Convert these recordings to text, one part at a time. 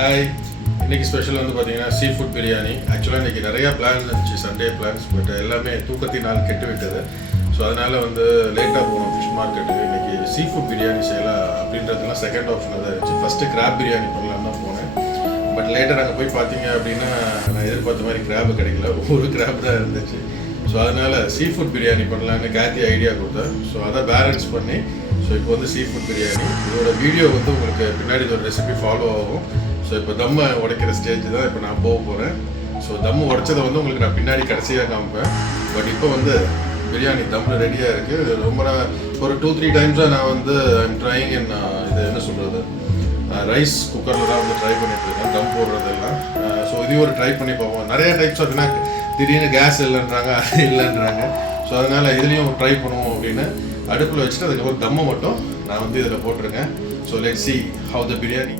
Hi, இன்றைக்கி special வந்து பார்த்தீங்கன்னா சீ ஃபுட் பிரியாணி. ஆக்சுவலாக இன்றைக்கி நிறையா பிளான் இருந்துச்சு, சண்டே பிளான்ஸ். பட் எல்லாமே தூக்கத்தினால் கெட்டு விட்டது. ஸோ அதனால் வந்து லேட்டாக போகணும் ஃபிஷ் மார்க்கெட்டுக்கு. இன்றைக்கி சீ ஃபுட் பிரியாணி செய்யலாம் அப்படின்றதுலாம் செகண்ட் ஆப்ஷனாக தான் இருந்துச்சு. ஃபஸ்ட்டு கிராப் பிரியாணி பண்ணலான்னு தான் போனேன். பட் லேட்டர் அங்கே போய் பார்த்தீங்க அப்படின்னா நான் எதிர்பார்த்த மாதிரி கிராப் கிடைக்கல, ஒரு கிராப் தான் இருந்துச்சு. ஸோ அதனால் சீ ஃபுட் பிரியாணி பண்ணலான்னு கேத்தி ஐடியா கொடுத்தேன். ஸோ அதை பேலன்ஸ் பண்ணி ஸோ இப்போ வந்து சீ ஃபுட் பிரியாணி, இதோட வீடியோ வந்து உங்களுக்கு பின்னாடி ஒரு ரெசிபி ஃபாலோ ஆகும். ஸோ இப்போ தம்மை உடைக்கிற ஸ்டேஜ் தான் இப்போ நான் போக போகிறேன். ஸோ தம்மு உடைச்சதை வந்து உங்களுக்கு நான் பின்னாடி கடைசியாக காமிப்பேன். பட் இப்போ வந்து பிரியாணி தம்மில் ரெடியாக இருக்குது. ரொம்ப ஒரு 2-3 டைம்ஸாக நான் வந்து ஐம் ட்ரைங் இன் இது என்ன சொல்கிறது, ரைஸ் குக்கரில் தான் வந்து ட்ரை பண்ணிட்டுருக்கேன் தம் போடுறதெல்லாம். ஸோ இதையும் ஒரு ட்ரை பண்ணி பார்ப்போம். நிறைய டைப்ஸ் அப்படின்னா திடீர்னு கேஸ் இல்லைன்றாங்க, அது இல்லைன்றாங்க. ஸோ அதனால் இதுலேயும் ட்ரை பண்ணுவோம் அப்படின்னு அடுப்பில் வச்சுட்டு அதுக்கப்புறம் தம்மை மட்டும் நான் வந்து இதில் போட்டிருக்கேன். So let's see how the biryani.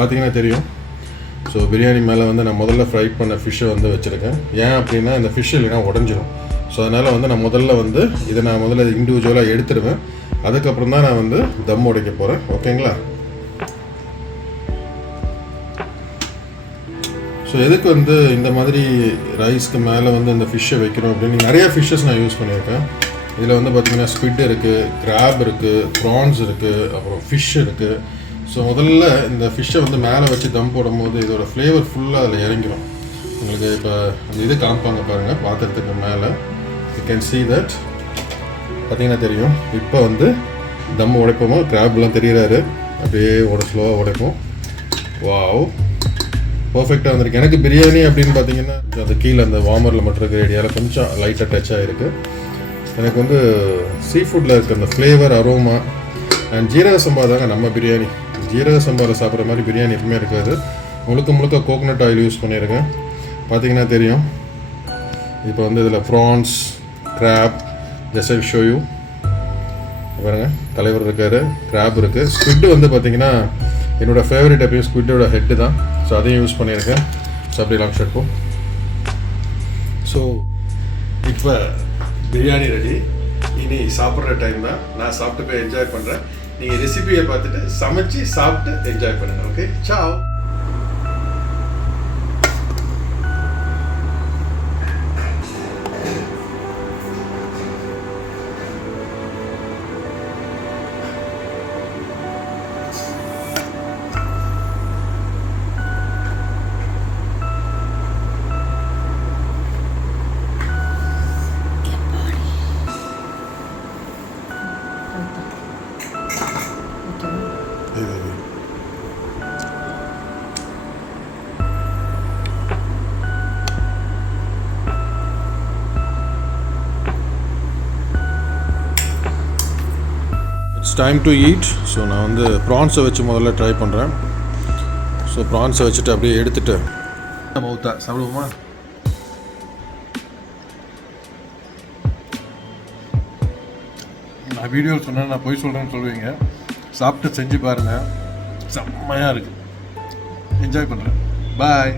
பார்த்தீங்கன்னா தெரியும். ஸோ பிரியாணி மேலே வந்து நான் முதல்ல ஃப்ரை பண்ண ஃபிஷ்ஷை வந்து வச்சுருக்கேன். ஏன் அப்படின்னா இந்த ஃபிஷ் இல்லைனா உடஞ்சிரும். ஸோ அதனால் வந்து நான் முதல்ல இதை நான் இண்டிவிஜுவலாக எடுத்துடுவேன். அதுக்கப்புறம் தான் நான் வந்து தம் உடைக்க போகிறேன். ஓகேங்களா? ஸோ எதுக்கு வந்து இந்த மாதிரி ரைஸ்க்கு மேலே வந்து இந்த ஃபிஷ்ஷை வைக்கணும் அப்படின்னு நிறைய ஃபிஷ்ஷஸ் நான் யூஸ் பண்ணியிருக்கேன். இதில் வந்து பார்த்திங்கன்னா ஸ்குவிட் இருக்குது, கிராப் இருக்குது, ப்ரான்ஸ் இருக்குது, அப்புறம் ஃபிஷ் இருக்குது. ஸோ முதல்ல இந்த ஃபிஷ்ஷை வந்து மேலே வச்சு தம் போடும்போது இதோட ஃப்ளேவர் ஃபுல்லாக அதில் இறங்கிடும். உங்களுக்கு இப்போ அந்த இது காமிப்பாங்க பாருங்கள் பாத்திரத்துக்கு மேலே. You can see that. பார்த்திங்கன்னா தெரியும். இப்போ வந்து தம் உடைப்போமோ கிராப்லாம் தெரிகிறாரு, அப்படியே ஸ்லோவாக உடைப்போம். வாவ், பர்ஃபெக்டாக வந்திருக்கு. எனக்கு பிரியாணி அப்படின்னு பார்த்தீங்கன்னா அந்த கீழே அந்த வார்மரில் மட்டும் இருக்கிற ஏரியாவில் கொஞ்சம் லைட்டாக டச் ஆகிருக்கு. எனக்கு வந்து சீ ஃபுட்டில் இருக்க அந்த ஃப்ளேவர், அரோமா அண்ட் ஜீரக சம்பா தாங்க நம்ம பிரியாணி. ஜீரக சம்பாவில் சாப்பிட்ற மாதிரி பிரியாணி எப்பவுமே இருக்காது. முழுக்க கோகோனட் ஆயில் யூஸ் பண்ணியிருக்கேன். பார்த்தீங்கன்னா தெரியும். இப்போ வந்து இதில் prawns, crab, just I show you. பாருங்க, தலைவர் இருக்கார், கிராப் இருக்குது. ஸ்குவிட் வந்து பார்த்தீங்கன்னா என்னோடய ஃபேவரட் எப்பயும் ஸ்குவிட்டோட ஹெட்டு தான். ஸோ அதையும் யூஸ் பண்ணியிருக்கேன். ஸோ அப்படி லாங் ஷர்ட் போ. ஸோ இப்போ பிரியாணி ரெடி. இனி சாப்பிட்ற டைம் தான். நான் சாப்பிட்டு போய் என்ஜாய் பண்ணுறேன். நீங்கள் ரெசிபியை பார்த்துட்டு சமைச்சு சாப்பிட்டு என்ஜாய் பண்ணுங்கள். ஓகே, சாவ். It's time to eat. So நான் வந்து ப்ரான்ஸை வச்சு முதல்ல ட்ரை பண்ணுறேன். ஸோ ப்ரான்ஸை வச்சுட்டு அப்படியே எடுத்துகிட்டு நம்ம ஊற்றா சாப்பிடுவோமா? நான் வீடியோ சொன்னேன், நான் போய் சொல்கிறேன்னு சொல்லுவீங்க. சாப்பிட்டு செஞ்சு பாருங்கள், செம்மையாக இருக்குது. என்ஜாய் பண்ணுறேன். பாய்.